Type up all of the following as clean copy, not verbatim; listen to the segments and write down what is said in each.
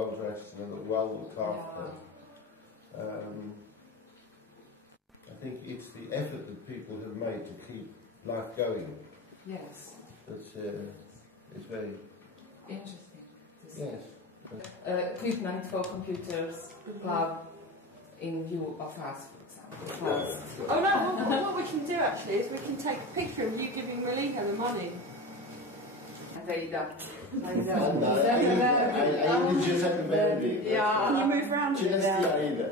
well dressed and look well looked after. I think it's the effort that people have made to keep life going. Yes. That's it's very interesting. Yes. Equipment for computers club in view of us, for example. Oh no, what we can do actually is we can take a picture of you giving Malika the money. There you go. Ayda just have a baby. Yeah, and you move around. Just Ayda.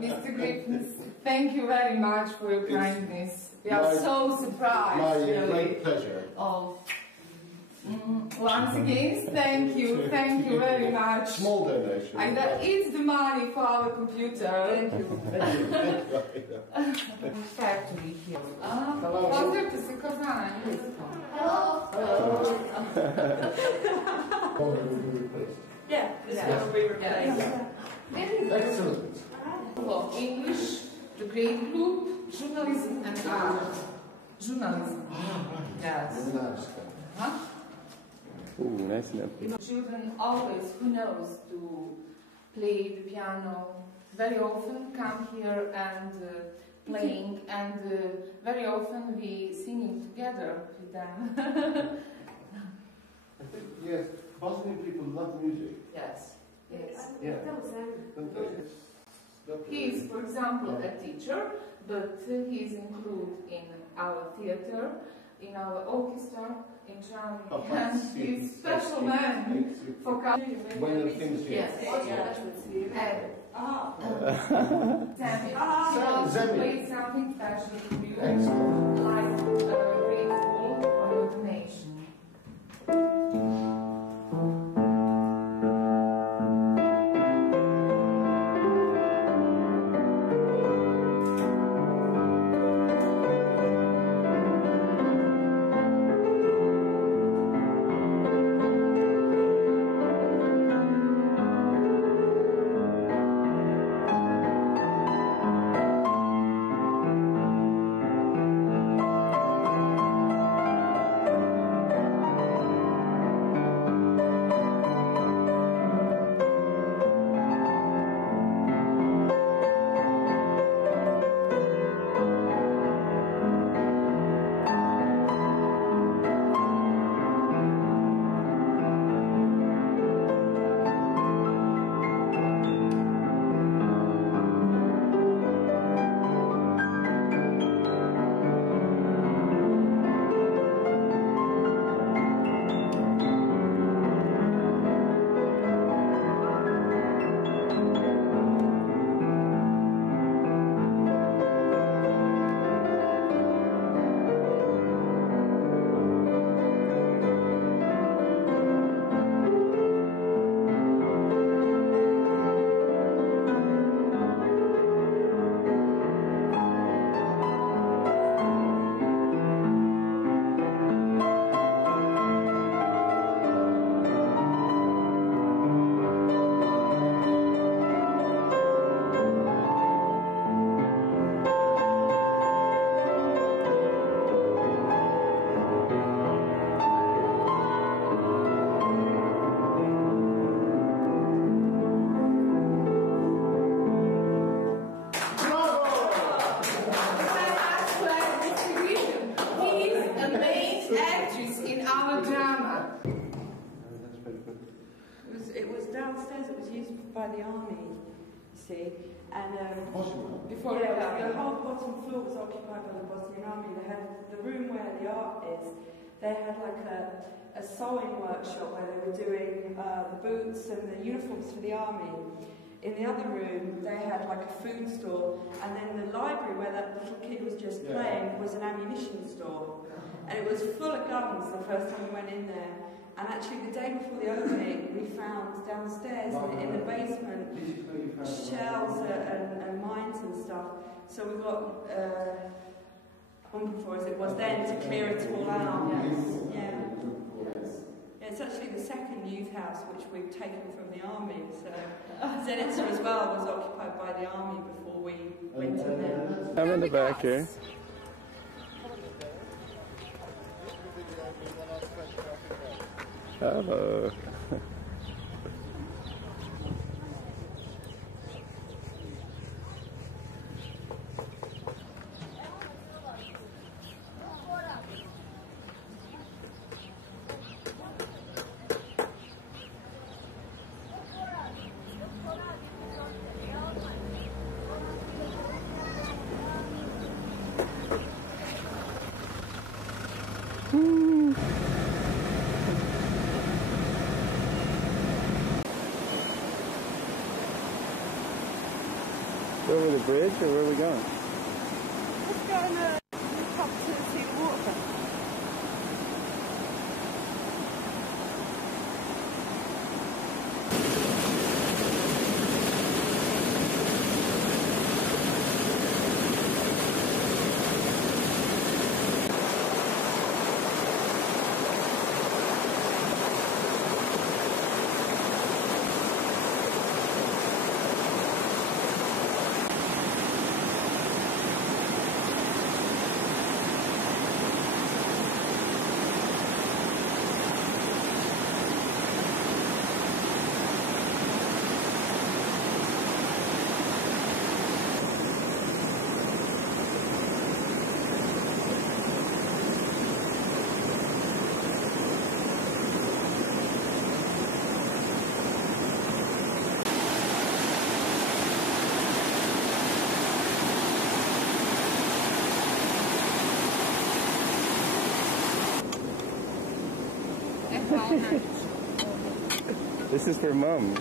Mr. Griffiths, thank you very much for your kindness. We are so surprised. My really. great pleasure. Oh. Once again, thank you very much. Small donation. And that is the money for our computer. Thank you. Factory here. Pozdravite se ko zna englesko. Yeah, this will be replaced. Excellent. English, the great group, journalism and art. Journalism. Yes. Huh? Ooh, nice enough. Children always, who knows, to play the piano, very often come here and playing, and very often we singing together with them. I think, yes, Bosnian people love music. Yes, yes. Yeah. He is, for example, a teacher, but he is included in our theater, in our orchestra, in drumming, and he's special man for culture. One of the things here. Yes. Sammy played something special for you, like grateful for your donation. Downstairs it was used by the army, you see, and before the whole bottom floor was occupied by the Bosnian army. They had the room where the art is. They had like a sewing workshop where they were doing the boots and the uniforms for the army. In the other room, they had like a food store, and then the library where that little kid was just playing was an ammunition store, and it was full of guns the first time we went in there. And actually, the day before the opening, we found downstairs in the basement shells and mines and stuff. So we got before as it was then to clear it all out. Yeah. It's actually the second youth house which we've taken from the army. So Zenica as well was occupied by the army before we went in there. I'm in the back here. Hello. Over the bridge, or where are we going? Let's go on the top to see the waterfront. This is for Mum.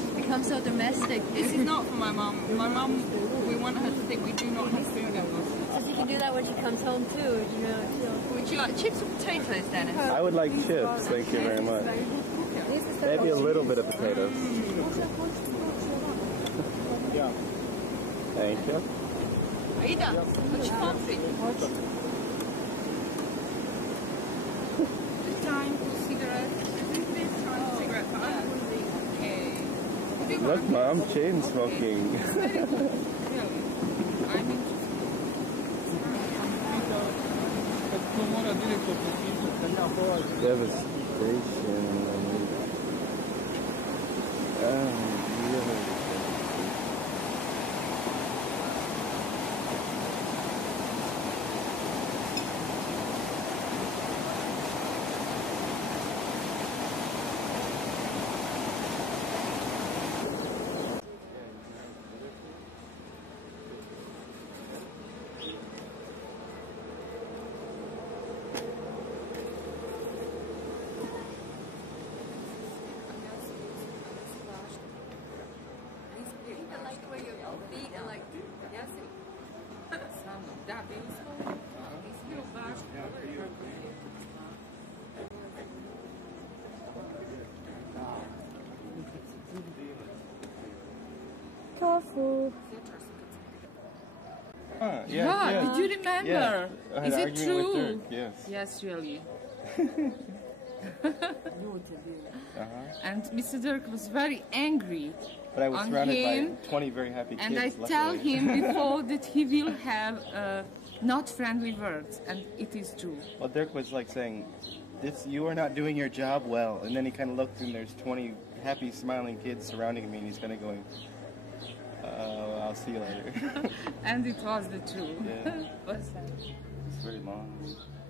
She's become so domestic. This is not for my mum. My mum, we want her to think we do not have food in us. So she can do that when she comes home too, you know. Would you like chips or potatoes, Dennis? I would like chips, thank you very much. Maybe a little bit of potatoes. Yeah. Thank you. Aida, what's your fancy? Time for cigarettes. Time for cigarette time. Okay. What do you Look, want? Mom, chain smoking. Really, I'm interested. Devastation. Really. Careful. Yeah, did you remember? Yeah. I had Is an it argument true? with Dirk, yes. Yes, really. Uh-huh. And Mr. Dirk was very angry. But I was on surrounded him, by 20 very happy kids. and I luckily. tell him before that he will have not friendly words, and it is true. Well, Dirk was like saying, "This, you are not doing your job well." And then he kind of looked, and there's 20 happy, smiling kids surrounding me, and he's kind of going, "I'll see you later." And it was the truth. Yeah. Was that? It's very long.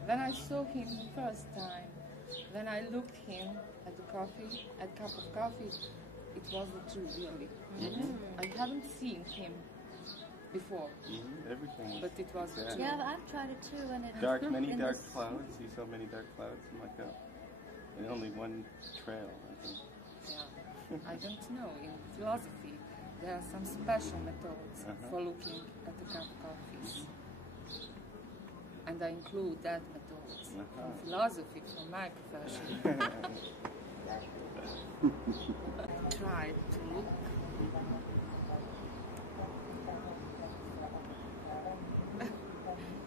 When I saw him the first time, when I looked him at the coffee, at cup of coffee, it was the truth, really. I haven't seen him before, Everything was but it was the sad. truth. Yeah, but I've tried it too, and it Dark, many in dark this- clouds. See so many dark clouds, and like and only one trail. I think. Yeah. I don't know. In philosophy, there are some special methods for looking at the cup of coffees. And I include that method in philosophy for my profession. Try to look.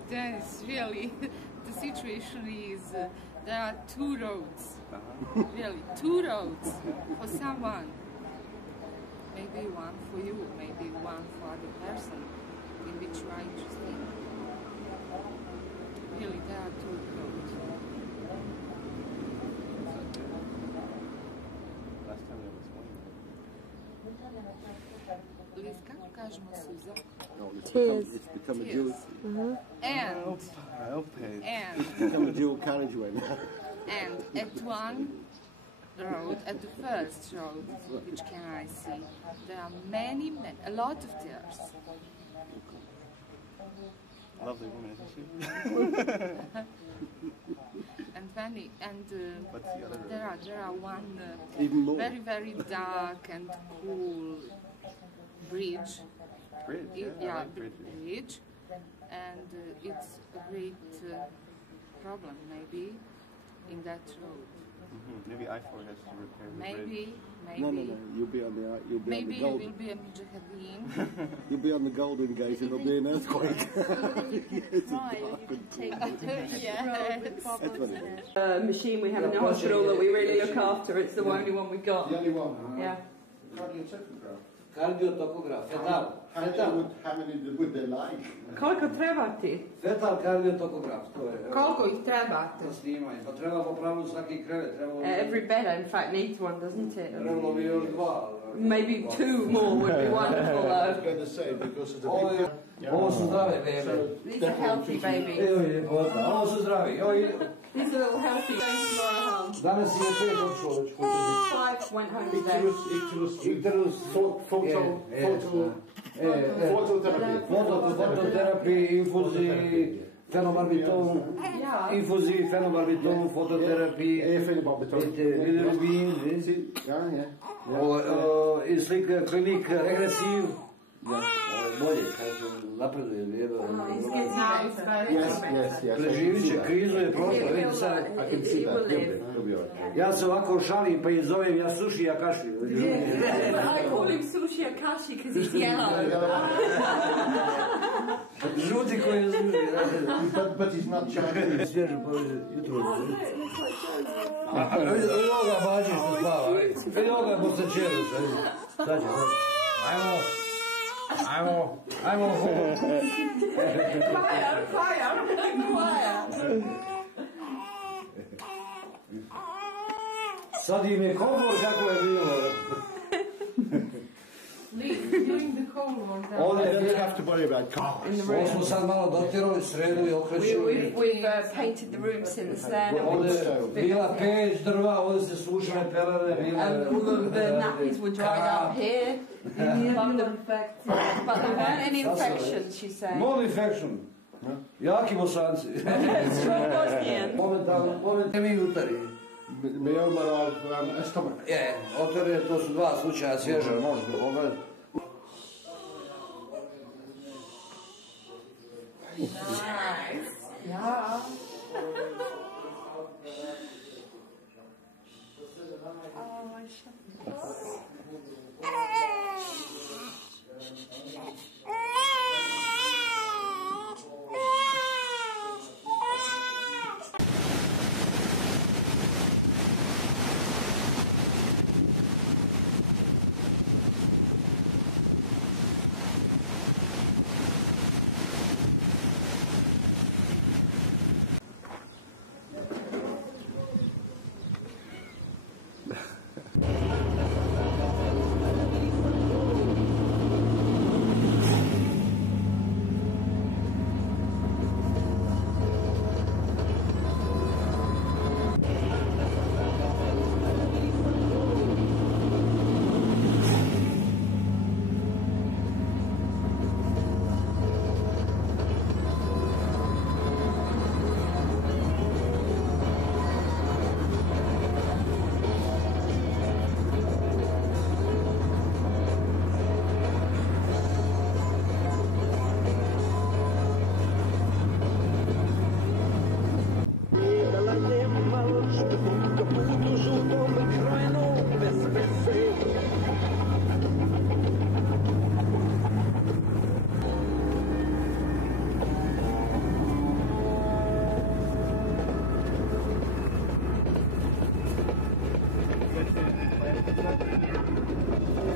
Then it's really, the situation is there are two roads. Really, two roads for someone. Maybe one for you, maybe one for other person in which you are interested in. Really, there are two roads. Last time there was one. Liz, kako kažemo suza? Tears. It's become a Tears. dual. And, It's become a dual carriageway now. and at one road, at the first road, which can I see, there are a lot of tears. Lovely woman, isn't she? And funny, and What's the other? there are one Even more. very, very dark and cool bridge. Bridge, yeah, I like bridges. Bridge, and it's a great problem maybe in that road. Maybe I-4 has to repair the bridge. Maybe. No. You'll be on the Maybe you golden. will be a mujahideen. You'll be on the Golden Gate and there'll be an earthquake. Right, you can take it to the road with problems in it. Machine we have in the hospital that we really look after. It's the only one we got. The only one. Yeah. Cardiotachograph. Kardiotokograf, fetal. How many would they like? Koliko treba ti? Fetal kardiotokograf, to je. Koliko ih trebate? To snimanje. Pa treba popraviti svaki krevet. Every bed, in fact, needs one, doesn't it? Trebalo bi još dva. Maybe 2 more would be wonderful, I was though. going to say, because of the big... Ovo su zdrave bebe. These are healthy babies. Evo je potna. Ovo su zdravi. These are little healthy babies tomorrow home. Danas je 5 odšlo već. 5 went home today. Ikterus. Fototerapiji, infuziji, fenobarbiton, infuziji, fenobarbiton, fototerapiji, bilirubin, i slika klinik regresiv. Bolje, kažu, napreduje lijeva. Preživit će, krizu je prošla, vidite sad. Ja se ovako šalim pa ih zovem ja suši, ja kaši. I call him Sushi Akashi because he's yellow. Žuti koji je zuži. But he's not Chinese. Svježe po jutru. Evo ga bađe što spava. Evo ga bosačeru. Sad će. Ajmo home. Sad im je komor kako je bilo. During the Cold War. Ovdje You don't have to worry about cars. ovo smo sad malo dotirali sredu i okrećili. We've painted the room since then. Ovdje je bila peć drva, ovdje se sušile pelene. And all of the nappies were dried up here. But there weren't any infections, she's saying. No infection. Jaki bosanci. Strong Bosnian. Momentalno mi jutari. Myoma of stomach. Je, otore, to su 2 slučaja svježa, možete pogledati. Ja.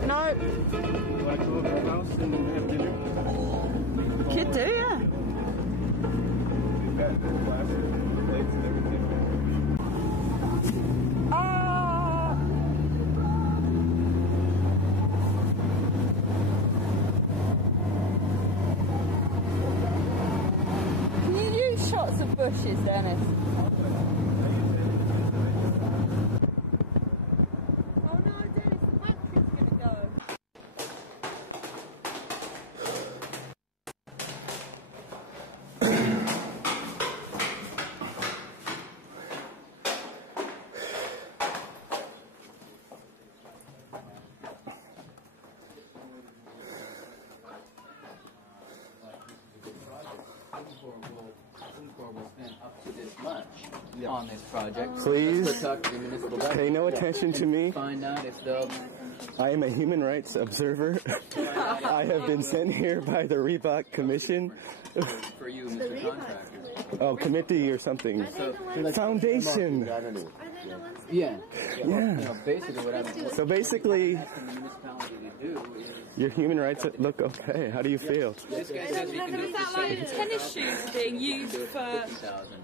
No, You want to go over to the house and have dinner? could do, yeah. We've got glasses, plates, and everything. Can you use shots of bushes, Dennis? Oh no, Dennis, the battery's gonna go. to this much on this project. Please Let's talk to the municipal government. pay no attention to me. Find out if they'll... I am a human rights observer. I have been sent here by the Reebok Commission. For you, Mr. Contractor. Oh, committee or something. Foundation. Yeah. Yeah. You know, basically what I'm... So basically, asking the municipality to do is... your human rights look okay. How do you feel? This guy says you can do Is that like tennis shoes being used for,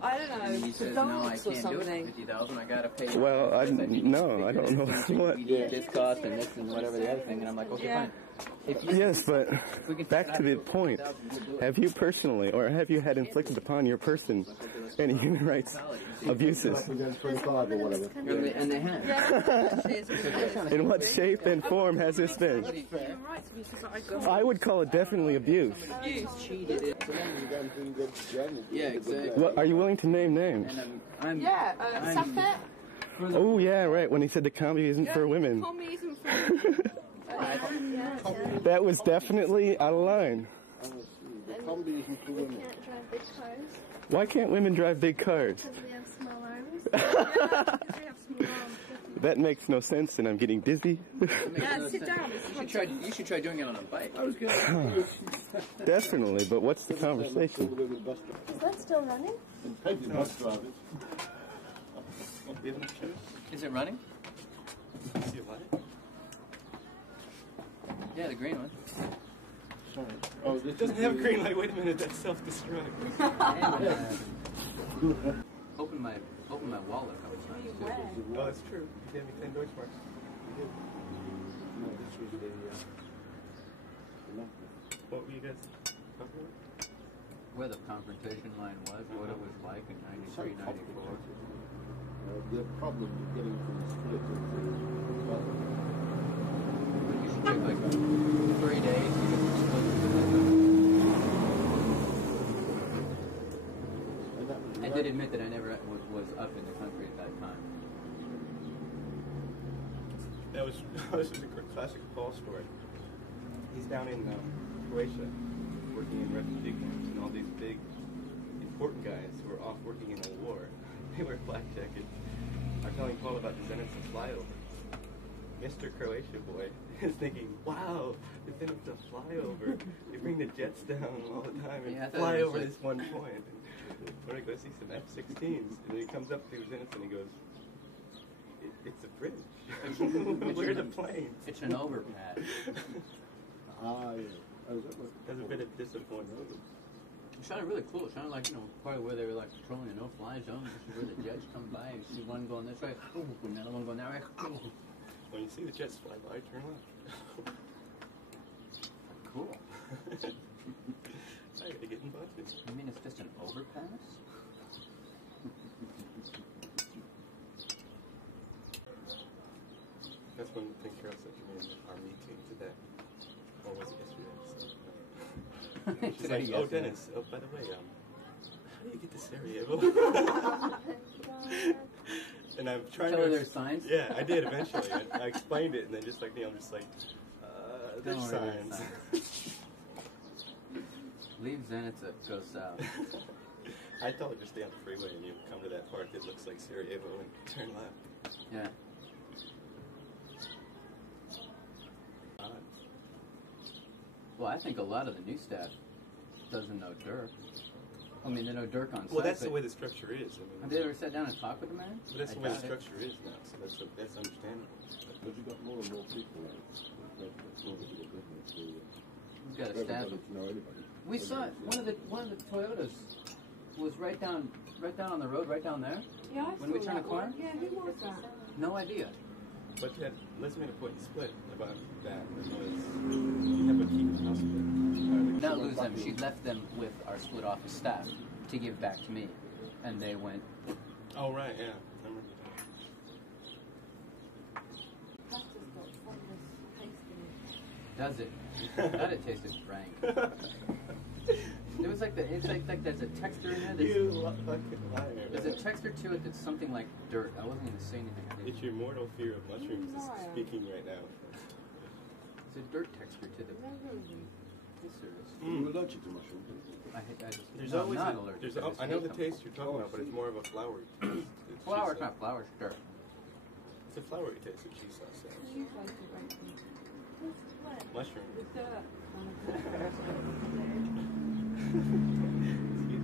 I don't know, and he says, no, I dance or can't do it something? for 50,000. I gotta pay. Well, I don't know what. We need this cost and this and whatever the other thing, and I'm like, okay, fine. If you, Yes, but back to the point. Have you personally, or have you had inflicted upon your person any human rights abuses? and they have. In what shape and form has this been? I would call it definitely abuse. Yeah, exactly. Well, are you willing to name names? And Safet? Oh, yeah, right, when he said the comedy isn't for women. Comedy isn't for That was definitely out of line. We can't drive big cars Why can't women drive big cars? because we have small arms. Yeah, because we have small arms. That makes no sense, and I'm getting dizzy. Yeah, sit down. You should try doing it on a bike. Definitely, but what's the conversation? Is that still running? Is it running? Yeah, the green one. Sorry. Oh, it doesn't have a green light. Wait a minute, that's self-destruct. Open my wallet a couple times too. Oh, it's true. You gave me 10 Deutschmarks. You did. No, this was the What were you guys talking about? Where the confrontation line was, what it was like in 93, 94. the problem with getting from the split to You should take like 3 days to get the split. I did admit that I never was up in the country at that time. That was a classic Paul story. He's down in Croatia, working in refugee camps, and all these big, important guys who are off working in a war, they wear flak jackets, are telling Paul about the Zenica flyover. Mr. Croatia boy is thinking, wow, the Zenica flyover. They bring the jets down all the time and fly over this one point. And we're going to go see some F-16s. And then he comes up to Zenica and he goes, it's a bridge. Where are the planes? It's an overpass. Yeah. That's a bit of disappointment. It sounded really cool. It sounded like, probably where they were like patrolling a no-fly zone. This is where the jets come by. You see one going this way, and another one going that way. When you see the jets fly by, turn left. Cool. I gotta get in busted. You mean it's just an overpass? That's one thing Carol said to me in our meeting today. Or was it yesterday? She's like, oh, Dennis, oh, by the way, how do you get to Sarajevo? And I'm trying Tell to... her there's signs? Yeah, I did eventually. I explained it, and then just like me, I'm just like, there's signs. Leave Zenica, go south. I told her to stay on the freeway, and you come to that part that looks like Sarajevo and turn left. Yeah. Well, I think a lot of the new staff doesn't know Dirk. I mean, they know Dirk on site. Well, that's the way the structure is. I mean, have they ever sat down and talked with the man? But that's the way the structure is now, so that's understandable. But you've got more and more people now. We've got a staff. Know anybody. We saw it. One of the Toyotas was right down on the road, right down there. Yeah, I when we saw turned a that corner. one. Yeah, who was that? No idea. But that let's make a point split about that because you have a keep house split. Not lose them. She left them with our split office staff to give back to me, and they went. Oh right, yeah. I remember that. Does it? I thought it tasted rank. There was like it's like there's a texture in there. You fucking liar. There's a texture to it that's something like dirt. I wasn't going to say anything. It's your mortal fear of mushrooms is speaking right now. There's a dirt texture to them. This service. You're allergic to mushrooms. There's no, always I'm not a, allergic. there's I a, just I know hate the them. taste you're talking about, but it's more of a floury taste. Flour, it's not flour, sure. It's a floury taste of cheese sauce. Mushroom. Excuse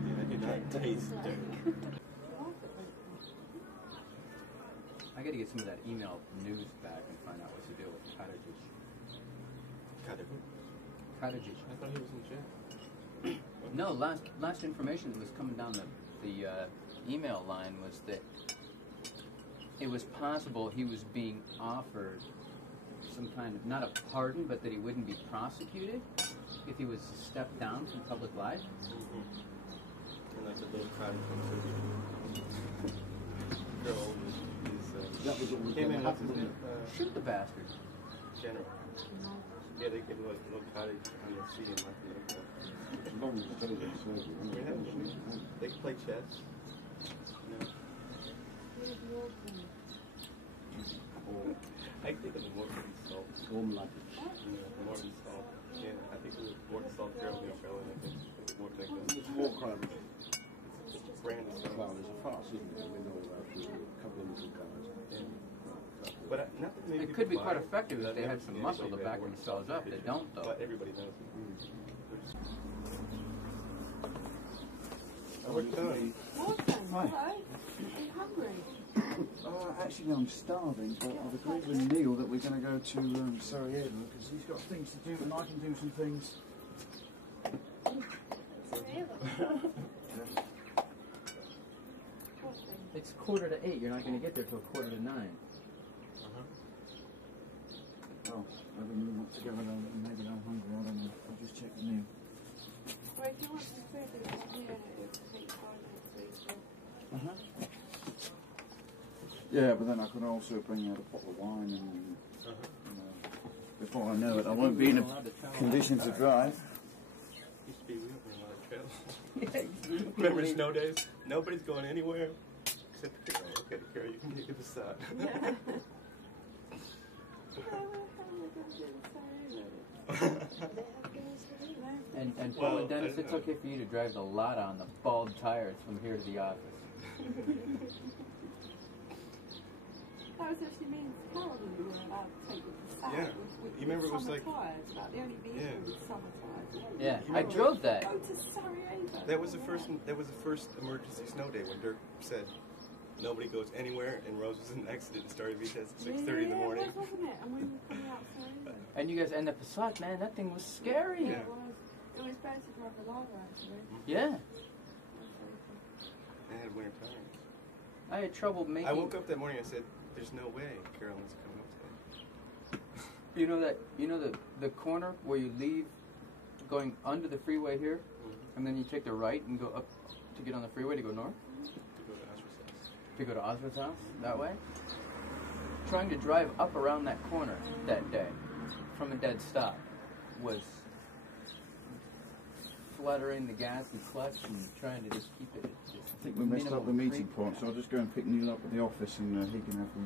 me, I do not taste dirt. I got to get some of that email news back and find out what's the deal with cottages. Cottages. I thought he was in jail. No, last information that was coming down the email line was that it was possible he was being offered some kind of, not a pardon, but that he wouldn't be prosecuted if he was to step down from public life. And like a little cottage girl That was what came in with his shoot the bastard. general. Yeah, they give him a little cottage on the sea and nothing like that. As long as it's over They can play chess. No. I think of the Mormon salt. Warm luggage. The Mormon salt. Yeah, I think it was Mormon salt Carolyn Charlotte. I think it was more like that. It's more crime. It's a brand of salt. Well, there's a farce, isn't there? We know about a couple of little guys. But not that many It could be people quite buy it. effective if I've they never had some seen muscle to anybody back that themselves up. They works don't, though. But everybody knows it. Hi. Are you hungry? Actually, I'm starving, but I've agreed with Neil that we're going to go to Sarajevo because he's got things to do and I can do some things. It's 7:45. You're not going to get there till 8:45. Oh, I don't know what to go alone. Maybe I'm hungry. I don't know. I'll just check with Neil. Well, if you want some food, then it's here. It'll take 5 minutes to eat. Yeah, but then I could also bring out a bottle of wine and before I know it, I won't be in a condition to drive. Used to be we went on a lot of trails. Remember snow days? Nobody's going anywhere except the Carol. Okay, Carol, you can give us that. And Paul and Dennis, it's okay for you to drive the lot on the bald tires from here to the office. That was actually me and Carol we were allowed to take with the south. Yeah. You remember it was summer like... tires, like the only vehicle with summer tires. Yeah, I drove that. Go to Sarajevo. That was the first emergency snow day when Dirk said nobody goes anywhere, and Rose was in an accident and started VTS at 6:30 in the morning. Yeah, wasn't it? And we were coming out Sarajevo. And you guys end up Passat, man. That thing was scary. Yeah. It was better to drive the Lava, actually. Yeah. I had winter tires. I had trouble making... I woke up that morning and I said, there's no way Carolyn's coming up today. You know the corner where you leave going under the freeway here, and then you take the right and go up to get on the freeway to go north? To go to Osra's house, that way? Trying to drive up around that corner that day from a dead stop was fluttering the gas and clutch and trying to just keep it. I think we messed up the meeting point, so I'll just go and pick Neil up at the office and he can have the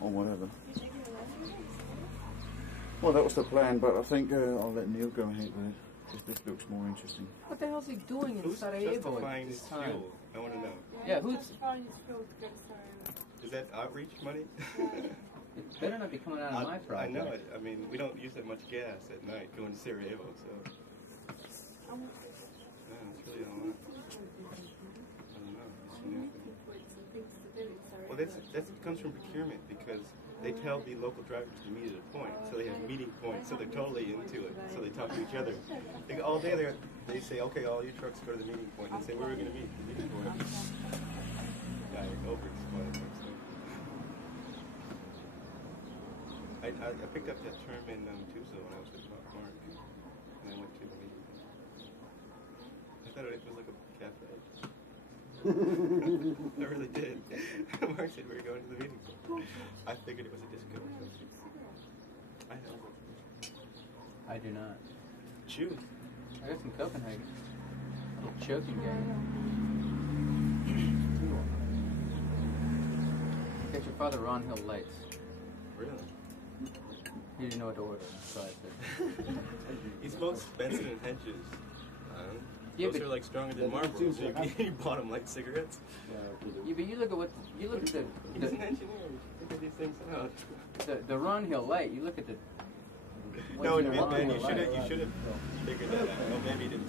or whatever. Well, that was the plan, but I think I'll let Neil go ahead with it. This looks more interesting. What the hell's he doing in Who's Sarajevo justifying at this his time? fuel? I want to know. Yeah, who's... Justifying his fuel to go to Sarajevo. Is that outreach money? It better not be coming out of my project. I know it. I mean, we don't use that much gas at night going to Sarajevo, so... No, it's really a lot. I don't know. Well, that comes from procurement because they tell the local drivers to meet at a point, so they have meeting points, so they're totally into it. So they talk to each other. All day they say, okay, all your trucks go to the meeting point. They say, where are we going to meet? The meeting point. I over-explained it. I picked up that term in Tucson when I was with Mark, and I went to the meeting. I thought it was like a cafe. I really did. Mark said we were going to the meeting. I figured it was a disco. I know. I do not. Chew. I got some Copenhagen. A little choking game. Get your father Ron Hill lights. Really? He didn't know what to order, so I said. He smokes Benson and Hedges. Yeah, Those are like stronger than Marlboros. You bought him like cigarettes. Yeah, but you look at He's an engineer. You figure these things out. The run he'll light. You look at the. No, man, you should have figured that out. Well, maybe he didn't